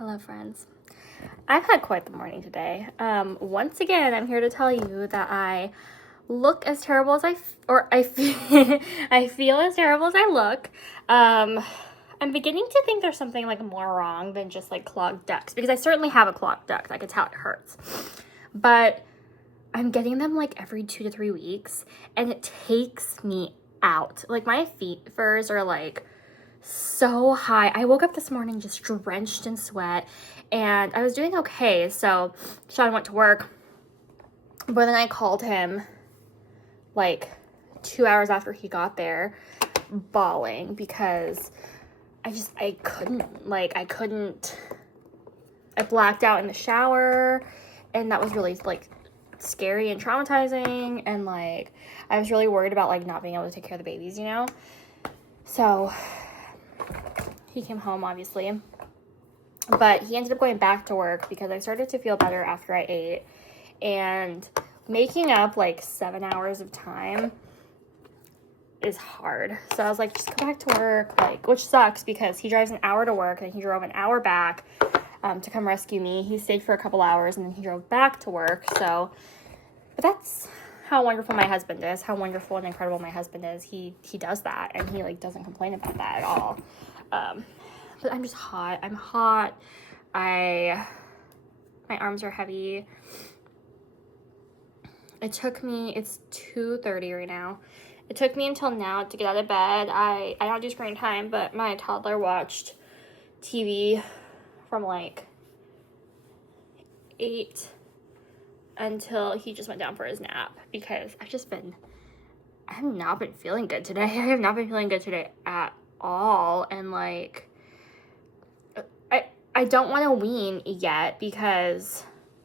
Hello, friends. I've had quite the morning today. Once again, I'm here to tell you that I look as terrible as I feel, I feel as terrible as I look. I'm beginning to think there's something like more wrong than just like clogged ducts, because I certainly have a clogged duct. I can tell it hurts, but I'm getting them like every 2 to 3 weeks, and it takes me out. Like my fevers are like so high. I woke up this morning just drenched in sweat, and I was doing okay. So Sean went to work, but then I called him like 2 hours after he got there, bawling because I couldn't. I blacked out in the shower, and that was really like scary and traumatizing, and like I was really worried about like not being able to take care of the babies, you know? So he came home, obviously, but he ended up going back to work because I started to feel better after I ate, and making up like 7 hours of time is hard. So I was like, just go back to work, like, which sucks because he drives an hour to work and he drove an hour back to come rescue me. He stayed for a couple hours and then he drove back to work. So, but that's how wonderful my husband is, how wonderful and incredible my husband is. He does that, and he like doesn't complain about that at all. But I'm just hot. I'm hot. My arms are heavy. It's 2:30 right now. It took me until now to get out of bed. I don't do screen time, but my toddler watched TV from like 8 until he just went down for his nap, because I have not been feeling good today. I have not been feeling good today at all. And like, I don't want to wean yet because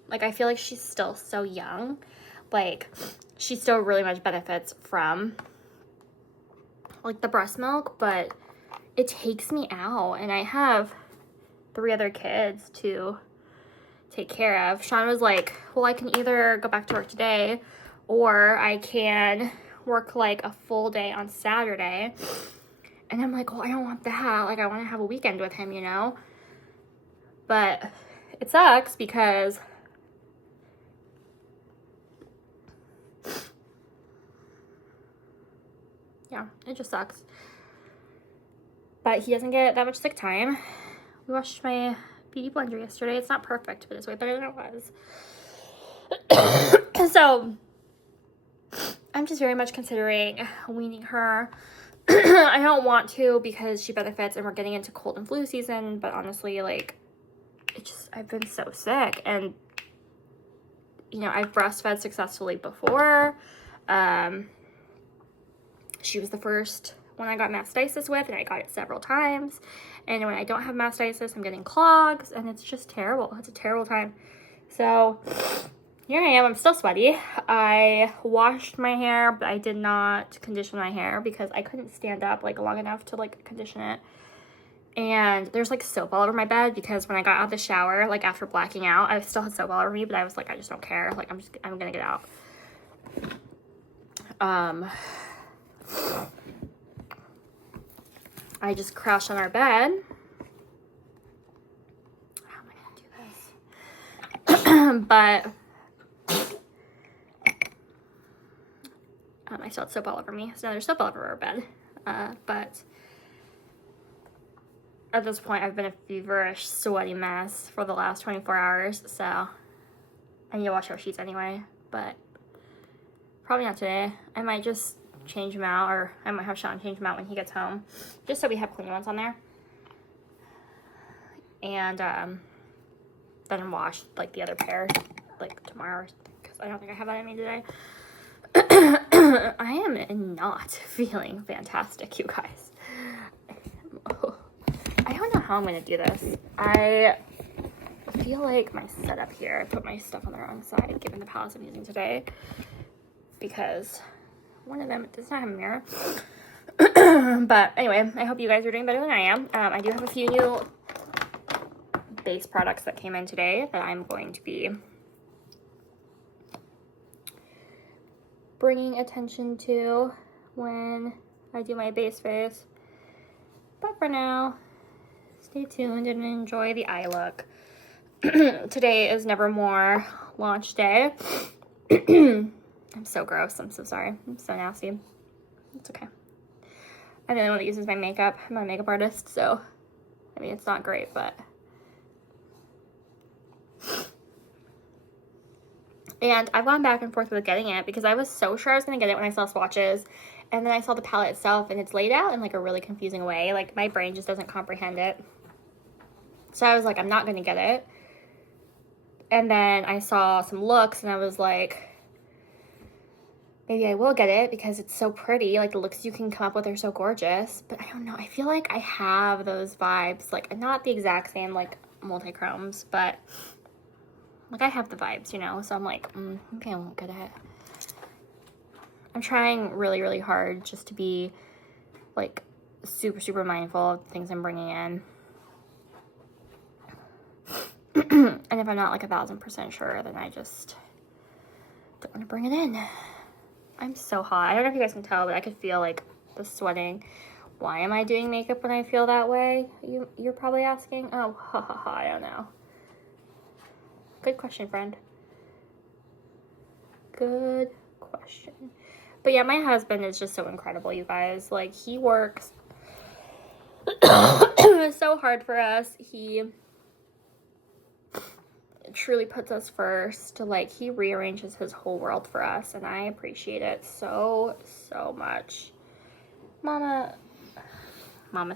like I feel like she's still so young. Like she still really much benefits from like the breast milk, but it takes me out, and I have 3 other kids to take care of. Sean was like, well, I can either go back to work today or I can work like a full day on Saturday. And I'm like, well, I don't want that. Like I want to have a weekend with him, you know? But it sucks because yeah, it just sucks. But he doesn't get that much sick time. We washed my beauty blender yesterday. It's not perfect, but it's way better than it was. So I'm just very much considering weaning her. I don't want to because she benefits and we're getting into cold and flu season, but honestly, like, I've been so sick, and you know, I've breastfed successfully before. She was the first one I got mastitis with, and I got it several times. And when I don't have mastitis, I'm getting clogs, and it's just terrible. It's a terrible time. So here I am. I'm still sweaty. I washed my hair, but I did not condition my hair because I couldn't stand up like long enough to like condition it. And there's like soap all over my bed because when I got out of the shower, like after blacking out, I still had soap all over me, but I was like, I just don't care. Like I'm gonna get out. I just crashed on our bed. How am I gonna do this? But I still had soap all over me. So now there's soap all over our bed. But at this point, I've been a feverish, sweaty mess for the last 24 hours. So I need to wash our sheets anyway. But probably not today. I might just change them out, or I might have Sean change them out when he gets home, just so we have clean ones on there. And then wash like the other pair like tomorrow, because I don't think I have that in me today. I am not feeling fantastic, you guys. I don't know how I'm gonna do this. I feel like my setup here, I put my stuff on the wrong side given the palettes I'm using today, because one of them does not have a mirror. But anyway, I hope you guys are doing better than I am. I do have a few new base products that came in today that I'm going to be bringing attention to when I do my base face. But for now, Stay tuned and enjoy the eye look. Today is Nevermore launch day. I'm so gross. I'm so sorry. I'm so nasty. It's okay. I'm the only one that uses my makeup. I'm not a makeup artist, so I mean, it's not great, but. And I've gone back and forth with getting it because I was so sure I was going to get it when I saw swatches. And then I saw the palette itself and it's laid out in like a really confusing way. Like my brain just doesn't comprehend it. So I was like, I'm not going to get it. And then I saw some looks and I was like, maybe I will get it because it's so pretty. Like the looks you can come up with are so gorgeous. But I don't know. I feel like I have those vibes. Like not the exact same like multi-chromes, but like I have the vibes, you know? So I'm like, maybe I won't get it. I'm trying really, really hard just to be like super, super mindful of things I'm bringing in. And if I'm not like 1,000% sure, then I just don't want to bring it in. I'm so hot. I don't know if you guys can tell, but I could feel like the sweating. Why am I doing makeup when I feel that way? You're probably asking. Oh, I don't know. Good question, friend. Good question. But yeah, my husband is just so incredible, you guys. Like, he works so hard for us. He truly puts us first. Like, he rearranges his whole world for us, and I appreciate it so, so much. Mama's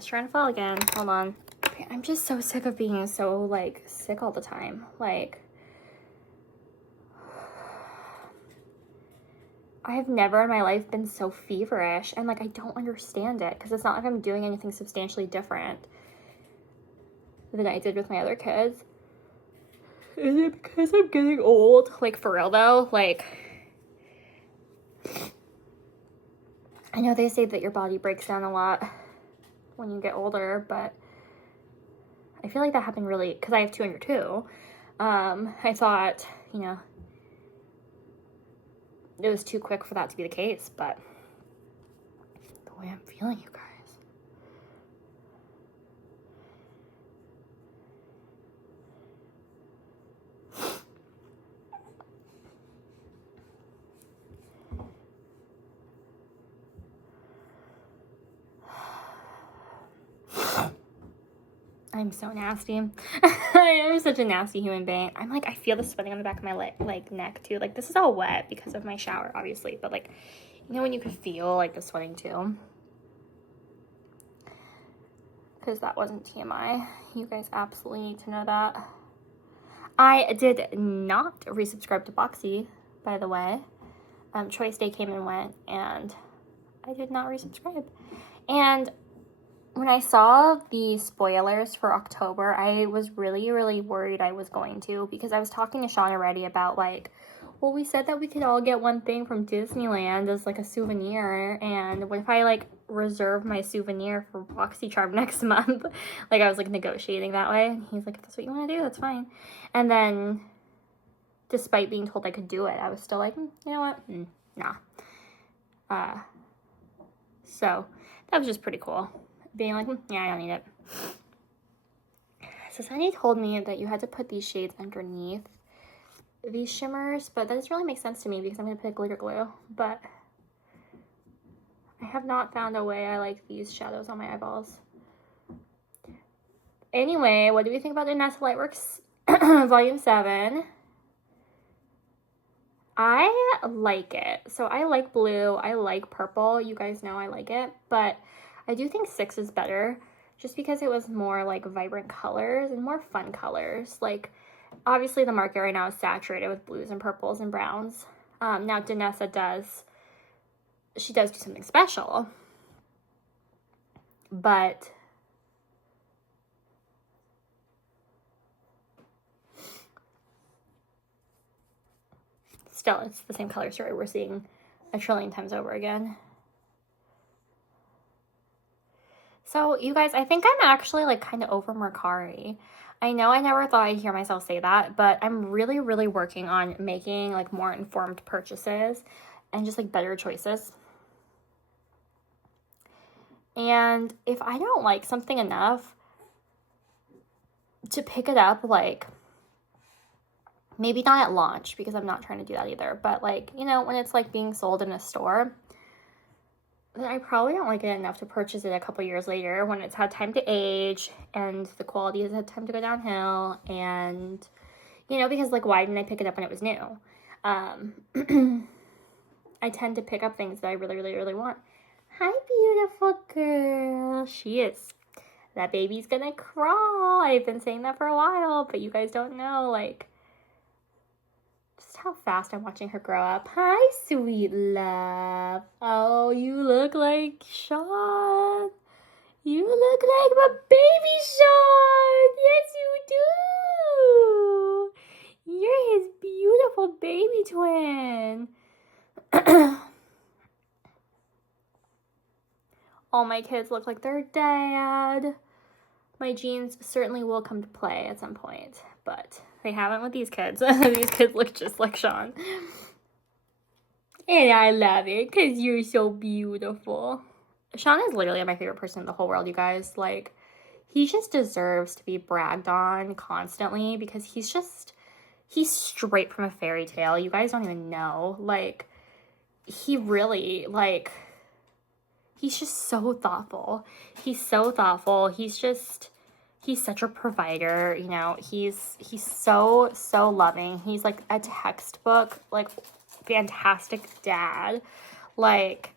trying to fall again. Hold on. I'm just so sick of being so, like, sick all the time. Like, I have never in my life been so feverish, and like I don't understand it because it's not like I'm doing anything substantially different than I did with my other kids. Is it because I'm getting old? Like for real though, like I know they say that your body breaks down a lot when you get older, but I feel like that happened really because I have 2 under 2. I thought, you know, it was too quick for that to be the case, but the way I'm feeling, you guys. I'm so nasty. I am such a nasty human being. I'm like, I feel the sweating on the back of my like neck too. Like this is all wet because of my shower, obviously. But like, you know when you can feel like the sweating too? Because that wasn't TMI. You guys absolutely need to know that. I did not resubscribe to Boxy, by the way. Choice Day came and went, and I did not resubscribe. And when I saw the spoilers for October, I was really, really worried I was going to, because I was talking to Sean already about like, well, we said that we could all get one thing from Disneyland as like a souvenir, and what if I like reserve my souvenir for BoxyCharm next month? Like I was like negotiating that way, and he's like, if that's what you want to do, that's fine. And then despite being told I could do it, I was still like, you know what, nah. So that was just pretty cool. Being like, yeah, I don't need it. So Sunny told me that you had to put these shades underneath these shimmers, but that doesn't really make sense to me because I'm going to put glitter glue. But I have not found a way I like these shadows on my eyeballs. Anyway, what do we think about the NASA Lightworks Volume 7? I like it. So I like blue. I like purple. You guys know I like it. But I do think 6 is better just because it was more like vibrant colors and more fun colors. Like obviously the market right now is saturated with blues and purples and browns. Now Danessa does do something special. But still, it's the same color story we're seeing a trillion times over again. So, you guys, I think I'm actually, like, kind of over Mercari. I know I never thought I'd hear myself say that, but I'm really, really working on making, like, more informed purchases and just, like, better choices. And if I don't like something enough, to pick it up, like, maybe not at launch, because I'm not trying to do that either, but, like, you know, when it's, like, being sold in a store, then I probably don't like it enough to purchase it a couple years later when it's had time to age and the quality has had time to go downhill, and, you know, because, like, why didn't I pick it up when it was new? I tend to pick up things that I really, really, really want. Hi, beautiful girl. She is. That baby's gonna crawl. I've been saying that for a while, but you guys don't know, like, just how fast I'm watching her grow up. Hi, sweet love. Oh, you look like Sean. You look like my baby Sean. Yes, you do. You're his beautiful baby twin. All my kids look like their dad. My genes certainly will come to play at some point, but they haven't with these kids. These kids look just like Sean. And I love it because you're so beautiful. Sean is literally my favorite person in the whole world, you guys. Like, he just deserves to be bragged on constantly because he's straight from a fairy tale. You guys don't even know. Like, he really, like, he's just so thoughtful. He's so thoughtful. He's such a provider, you know. He's so loving. He's like a textbook, like, fantastic dad. Like,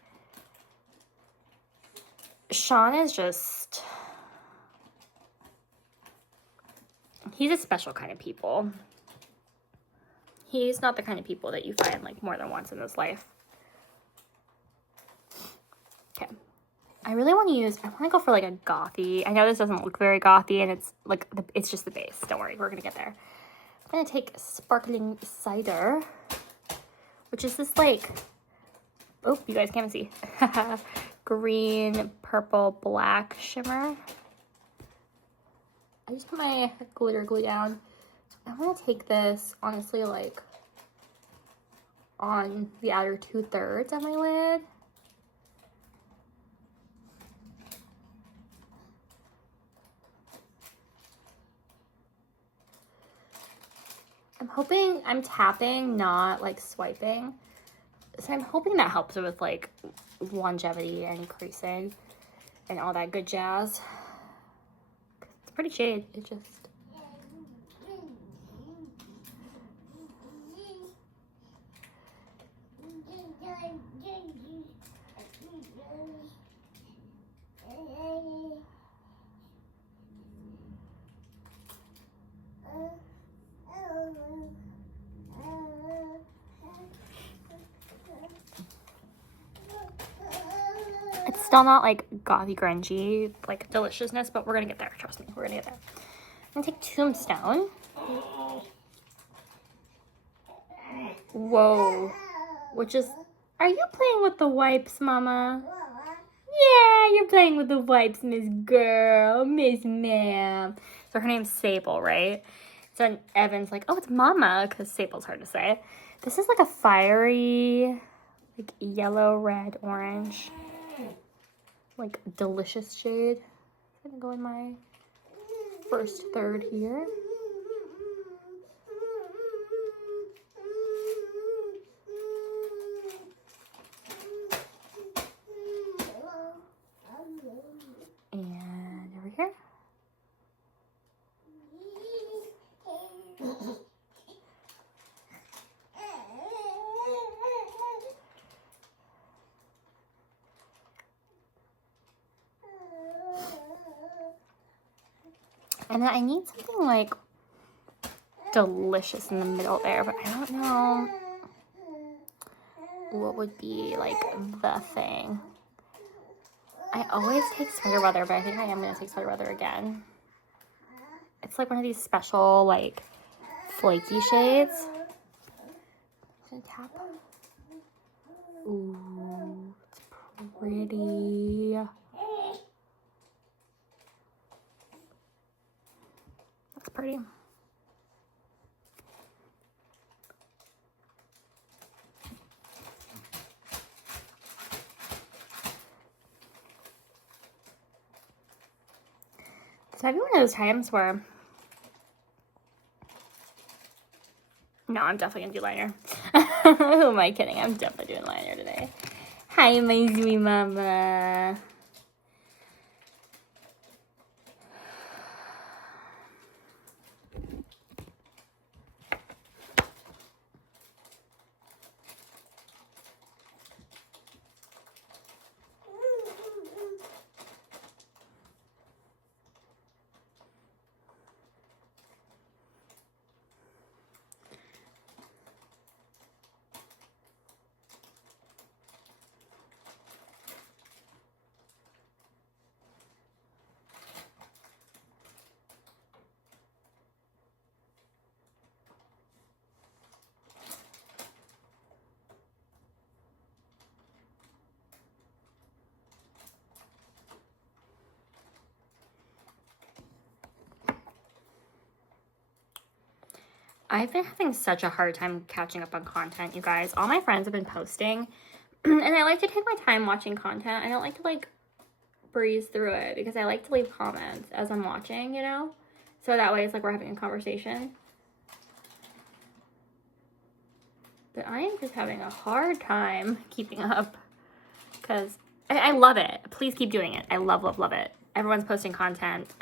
Sean is just, he's a special kind of people. He's not the kind of people that you find, like, more than once in this life. Okay. I really want to go for, like, a gothy. I know this doesn't look very gothy, and it's, like, it's just the base. Don't worry, we're going to get there. I'm going to take sparkling cider, which is this, like, oh, you guys can't see. Green, purple, black shimmer. I just put my glitter glue down. I want to take this, honestly, like, on the outer 2/3 of my lid. I'm tapping, not, like, swiping. So I'm hoping that helps with, like, longevity and creasing and all that good jazz. It's a pretty shade. It just... It's still not, like, gothy grungy, like, deliciousness, but we're gonna get there. Trust me, we're gonna get there. I'm gonna take Tombstone. Whoa. Which is... Are you playing with the wipes, Mama? Yeah, you're playing with the wipes, Miss Girl. Miss Ma'am. So her name's Sable, right? So Evan's like, oh, it's Mama, because Sable's hard to say. This is like a fiery, like, yellow, red, orange, like, delicious shade. I'm gonna go in my first third here. And over here. And then I need something, like, delicious in the middle there, but I don't know what would be, like, the thing. I always take Spider Weather, but I think I am going to take Spider Weather again. It's like one of these special, like, flaky shades. I'm gonna tap. Ooh, it's pretty. That's pretty. It's maybe one of those times where No, I'm definitely gonna do liner. Who am I kidding? I'm definitely doing liner today. Hi, my sweet mama. I've been having such a hard time catching up on content, you guys. All my friends have been posting, and I like to take my time watching content. I don't like to, like, breeze through it because I like to leave comments as I'm watching, you know? So that way it's like we're having a conversation. But I am just having a hard time keeping up because I love it. Please keep doing it. I love, love, love it. Everyone's posting content.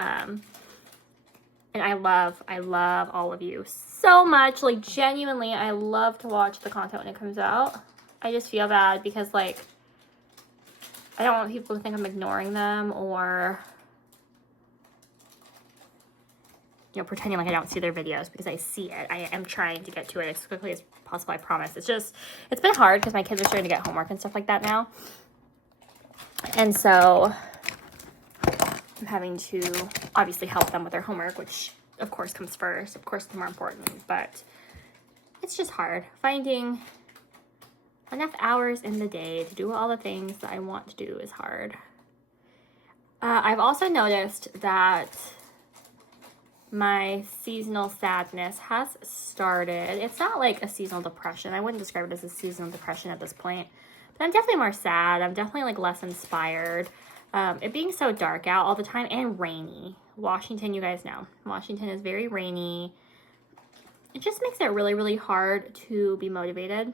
And I love all of you so much. Like, genuinely, I love to watch the content when it comes out. I just feel bad because, like, I don't want people to think I'm ignoring them or, you know, pretending like I don't see their videos, because I see it. I am trying to get to it as quickly as possible, I promise. It's just, it's been hard because my kids are starting to get homework and stuff like that now. And so I'm having to obviously help them with their homework, which of course comes first. Of course, it's more important, but it's just hard. Finding enough hours in the day to do all the things that I want to do is hard. I've also noticed that my seasonal sadness has started. It's not like a seasonal depression. I wouldn't describe it as a seasonal depression at this point, but I'm definitely more sad. I'm definitely like less inspired. It being so dark out all the time and rainy. Washington, you guys know, Washington is very rainy. It just makes it really, really hard to be motivated.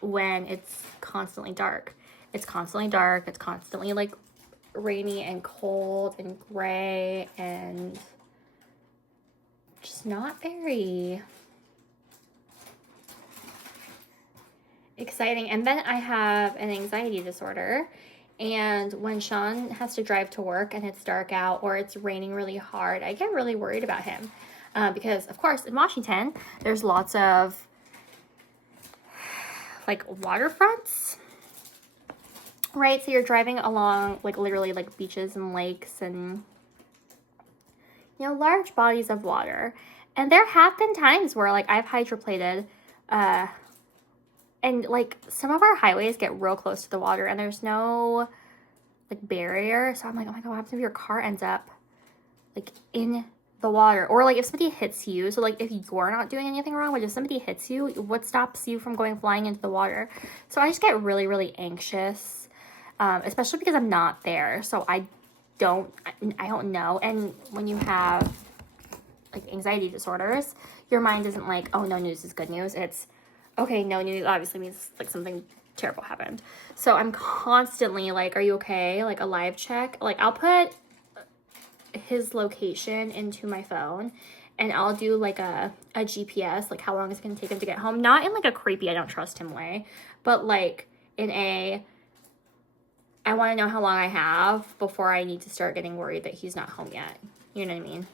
When it's constantly dark. It's constantly dark. It's constantly like rainy and cold and gray and just not very exciting. And then I have an anxiety disorder. And when Sean has to drive to work and it's dark out or it's raining really hard, I get really worried about him. Because, of course, in Washington, there's lots of like waterfronts, right? So you're driving along like literally like beaches and lakes and, you know, large bodies of water. And there have been times where like I've hydroplated and like some of our highways get real close to the water and there's no like barrier. So I'm like, oh my God, what happens if your car ends up like in the water? Or like if somebody hits you, so like if you're not doing anything wrong, but if somebody hits you, what stops you from going flying into the water? So I just get really, really anxious, especially because I'm not there. So I don't know. And when you have like anxiety disorders, your mind isn't like, oh, no news is good news. It's okay, no news obviously means like something terrible happened. So I'm constantly like, are you okay? Like a live check. Like I'll put his location into my phone and I'll do like a GPS, like how long it's going to take him to get home. Not in like a creepy, I don't trust him way, but like in a, I want to know how long I have before I need to start getting worried that he's not home yet. You know what I mean?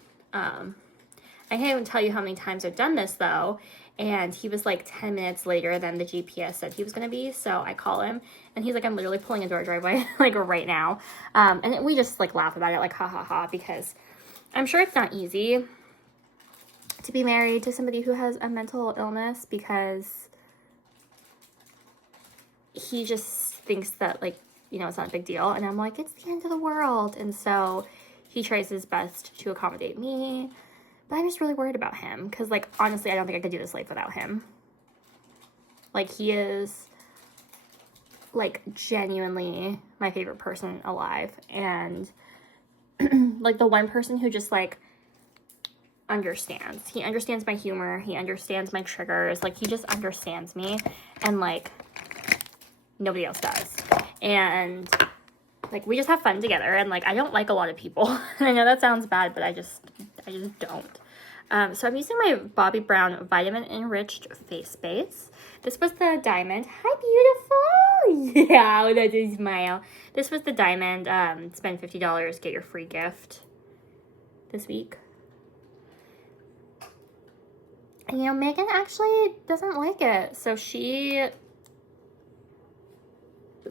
I can't even tell you how many times I've done this though. And he was like 10 minutes later than the GPS said he was going to be. So I call him and he's like, I'm literally pulling into our driveway like right now. And we just like laugh about it like ha ha ha, because I'm sure it's not easy to be married to somebody who has a mental illness, because he just thinks that like, you know, it's not a big deal. And I'm like, it's the end of the world. And so he tries his best to accommodate me. But I'm just really worried about him because, like, honestly, I don't think I could do this life without him. Like, he is like, genuinely my favorite person alive. And, like, the one person who just, like, understands. He understands my humor. He understands my triggers. Like, he just understands me. And, like, nobody else does. And, like, we just have fun together. And, like, I don't like a lot of people. I know that sounds bad, but I just don't. So I'm using my Bobbi Brown Vitamin Enriched Face Base. This was the diamond. Hi, beautiful. Yeah, that's a smile. This was the diamond. Spend $50, get your free gift this week. And, you know, Megan actually doesn't like it. So she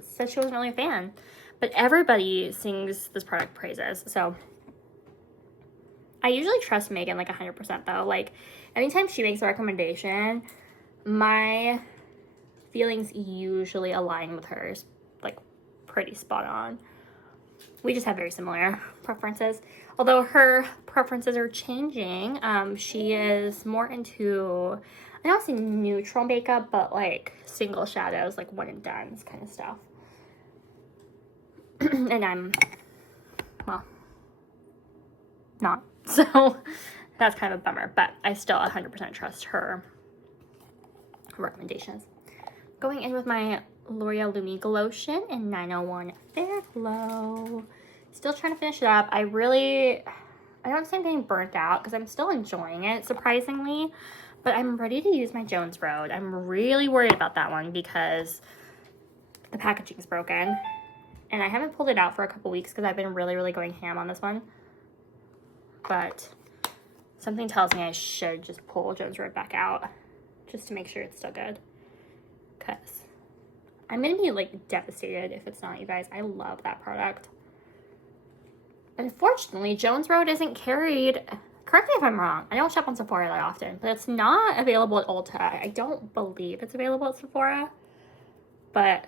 said she wasn't really a fan. But everybody sings this product praises. So I usually trust Megan like 100% though. Like, anytime she makes a recommendation, my feelings usually align with hers. Like, pretty spot on. We just have very similar preferences. Although her preferences are changing. She is more into, I don't say neutral makeup, but like single shadows, like one and done's kind of stuff. And I'm, well, not. So that's kind of a bummer. But I still 100% trust her recommendations. Going in with my L'Oreal Lumi Glotion in 901 Fair Glow. Still trying to finish it up. I don't think I'm getting burnt out because I'm still enjoying it, surprisingly. But I'm ready to use my Jones Road. I'm really worried about that one because the packaging is broken. And I haven't pulled it out for a couple weeks because I've been really, really going ham on this one. But something tells me I should just pull Jones Road back out just to make sure it's still good. Because I'm going to be, like, devastated if it's not, you guys. I love that product. Unfortunately, Jones Road isn't carried. Correct me if I'm wrong. I don't shop on Sephora that often, but it's not available at Ulta. I don't believe it's available at Sephora. But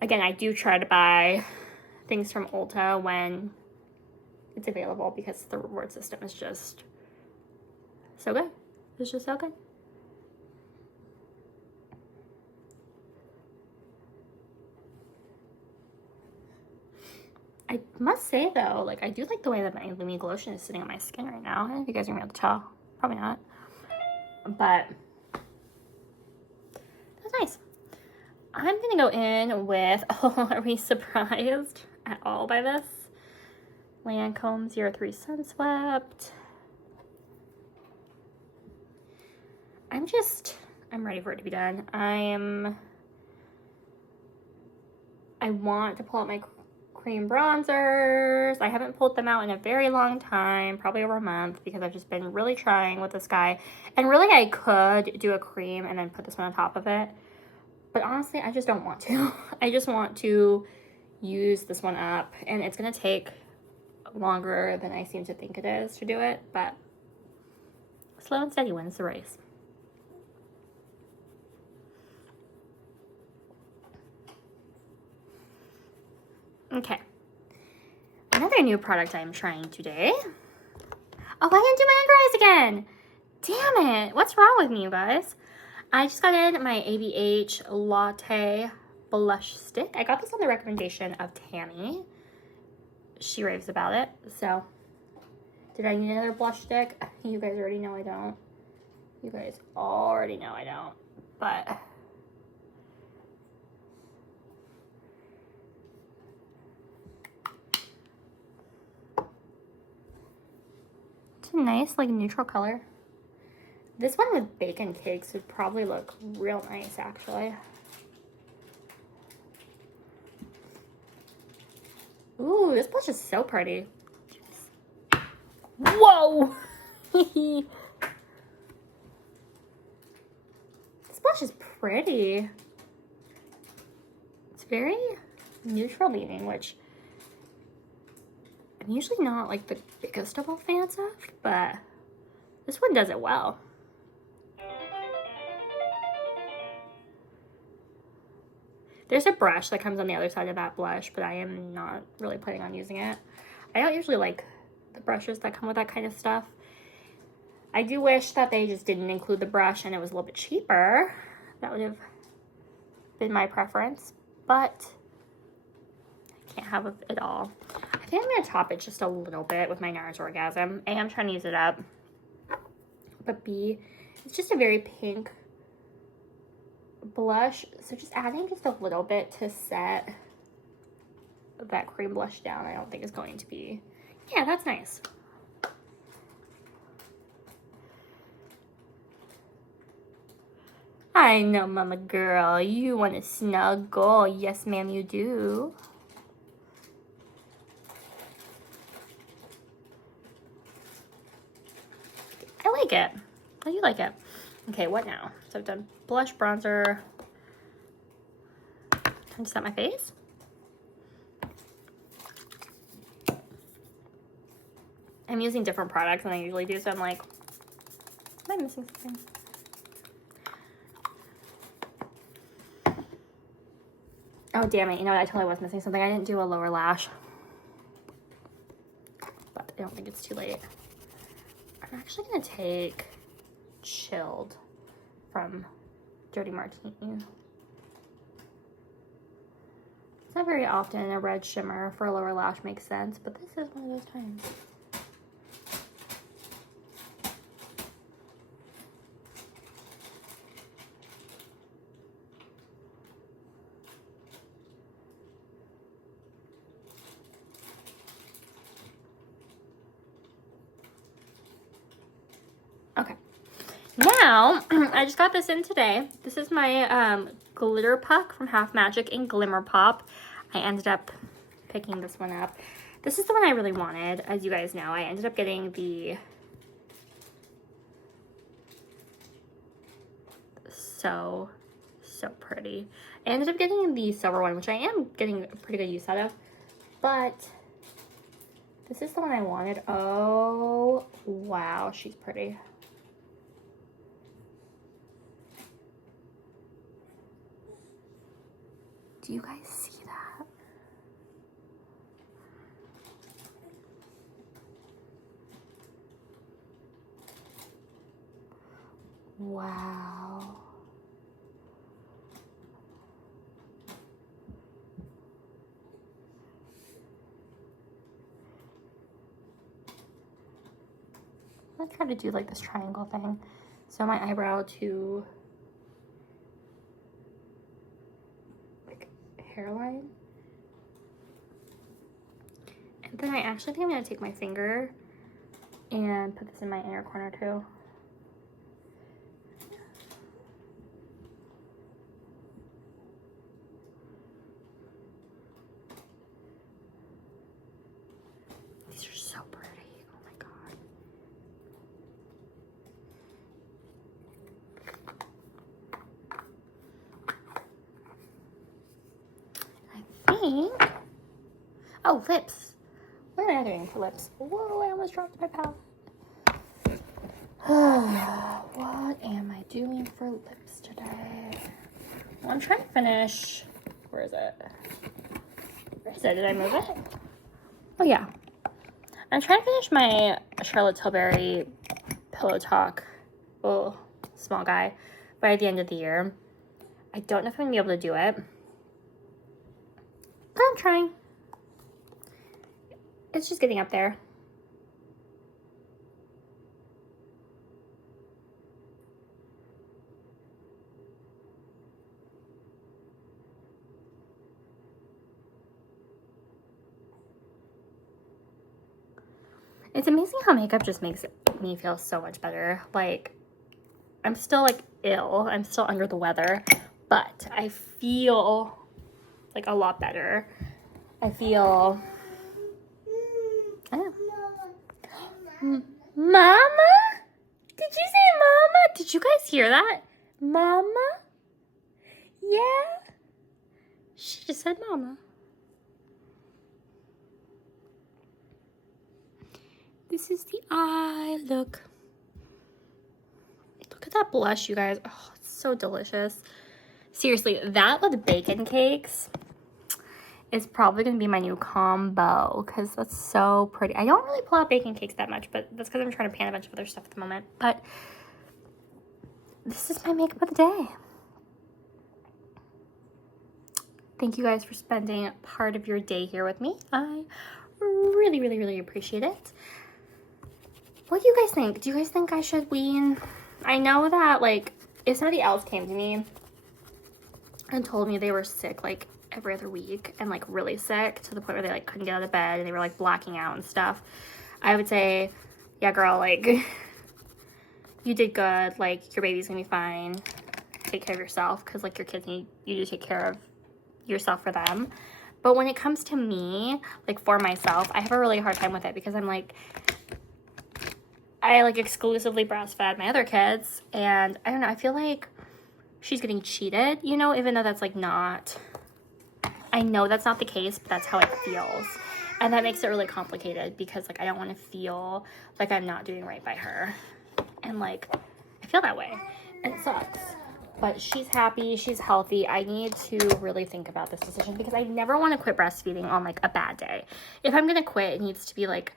again, I do try to buy things from Ulta when it's available because the reward system is just so good. It's just so good. I must say though, like, I do like the way that my Lumi Glotion is sitting on my skin right now. I don't know if you guys are gonna be able to tell. Probably not. But that's nice. I'm gonna go in with, oh, are we surprised at all by this? Lancome 03 Sunswept. I'm ready for it to be done. I want to pull out my cream bronzers. I haven't pulled them out in a very long time, probably over a month, because I've just been really trying with this guy. And really, I could do a cream and then put this one on top of it. But honestly, I just don't want to. I just want to use this one up. And it's going to take longer than I seem to think it is to do it. But slow and steady wins the race. Okay. Another new product I'm trying today. Oh, I didn't do my under eyes again. Damn it. What's wrong with me, you guys? I just got in my ABH Latte Blush Stick. I got this on the recommendation of Tammy. She raves about it. So, did I need another blush stick? You guys already know I don't. You guys already know I don't. But it's a nice, like, neutral color. This one with bacon cakes would probably look real nice, actually. Ooh, this blush is so pretty. Whoa! This blush is pretty. It's very neutral leaning, which I'm usually not, like, the biggest of all fans of, but this one does it well. There's a brush that comes on the other side of that blush, but I am not really planning on using it. I don't usually like the brushes that come with that kind of stuff. I do wish that they just didn't include the brush and it was a little bit cheaper. That would have been my preference, but I can't have it all. I think I'm going to top it just a little bit with my NARS Orgasm. A, I'm trying to use it up, but B, it's just a very pink blush, so just adding just a little bit to set that cream blush down I don't think is going to be, yeah, that's nice. I know, mama girl, you want to snuggle. Yes, ma'am, you do. I like it. I do like it. Okay, what now? So I've done blush, bronzer. Time to set my face. I'm using different products than I usually do, so I'm like, am I missing something? Oh, damn it. You know what? I totally was missing something. I didn't do a lower lash. But I don't think it's too late. I'm actually going to take Chilled from Dirty Martini. It's not very often a red shimmer for a lower lash makes sense, but this is one of those times. Okay, now I just got this in today. This is my glitter puck from Half Magic in Glimmer Pop. I ended up picking this one up. This is the one I really wanted, as you guys know. I ended up getting the so pretty. I ended up getting the silver one, which I am getting a pretty good use out of, but this is the one I wanted. Oh wow, she's pretty. Do you guys see that? Wow. I'm gonna try to do like this triangle thing. So my eyebrow to hairline, and then I actually think I'm gonna take my finger and put this in my inner corner too. These are so pretty. Oh my god. I think, oh, lips. What am I doing for lips? Whoa, I almost dropped my palette. What am I doing for lips today? Well, I'm trying to finish, where is it? Where is it? Did I move it? Oh yeah. I'm trying to finish my Charlotte Tilbury Pillow Talk, oh, small guy, by the end of the year. I don't know if I'm gonna be able to do it, but I'm trying. It's just getting up there. It's amazing how makeup just makes me feel so much better. Like, I'm still like ill. I'm still under the weather, but I feel like a lot better. I feel, I don't know. Mama? Did you say mama? Did you guys hear that? Mama? Yeah? She just said mama. This is the eye look. Look at that blush, you guys. Oh, it's so delicious. Seriously, that with bacon cakes is probably going to be my new combo because that's so pretty. I don't really pull out bacon cakes that much, but that's because I'm trying to pan a bunch of other stuff at the moment. But this is my makeup of the day. Thank you guys for spending part of your day here with me. I really, really, really appreciate it. What do you guys think? Do you guys think I should wean? I know that, like, if somebody else came to me and told me they were sick, like, every other week and, like, really sick to the point where they, like, couldn't get out of bed and they were, like, blacking out and stuff, I would say, yeah, girl, like, you did good. Like, your baby's gonna be fine. Take care of yourself, because, like, your kids need you to take care of yourself for them. But when it comes to me, like, for myself, I have a really hard time with it, because I'm like, I, like, exclusively breastfed my other kids, and I don't know, I feel like she's getting cheated, you know, even though that's, like, not, I know that's not the case, but that's how it feels. And that makes it really complicated, because, like, I don't want to feel like I'm not doing right by her. And, like, I feel that way. And it sucks. But she's happy, she's healthy. I need to really think about this decision, because I never want to quit breastfeeding on, like, a bad day. If I'm going to quit, it needs to be, like,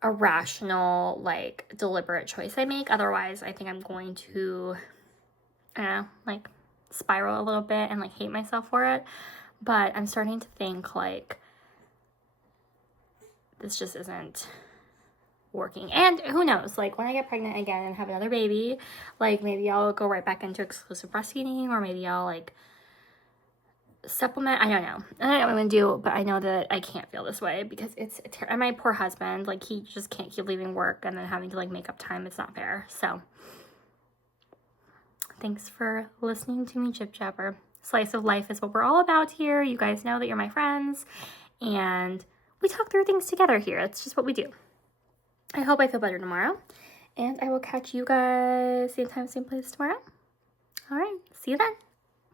a rational, like, deliberate choice I make. Otherwise, I think I'm going to, I don't know, like, spiral a little bit and, like, hate myself for it. But I'm starting to think, like, this just isn't working. And who knows, like, when I get pregnant again and have another baby, like, maybe I'll go right back into exclusive breastfeeding, or maybe I'll, like, supplement. I don't know what I'm gonna do, but I know that I can't feel this way, because it's and my poor husband, like, he just can't keep leaving work and then having to, like, make up time. It's not fair. So thanks for listening to me jib jabber. Slice of life is what we're all about here. You guys know that you're my friends, and we talk through things together here. It's just what we do. I hope I feel better tomorrow, and I will catch you guys same time, same place tomorrow. All right, see you then.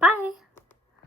Bye.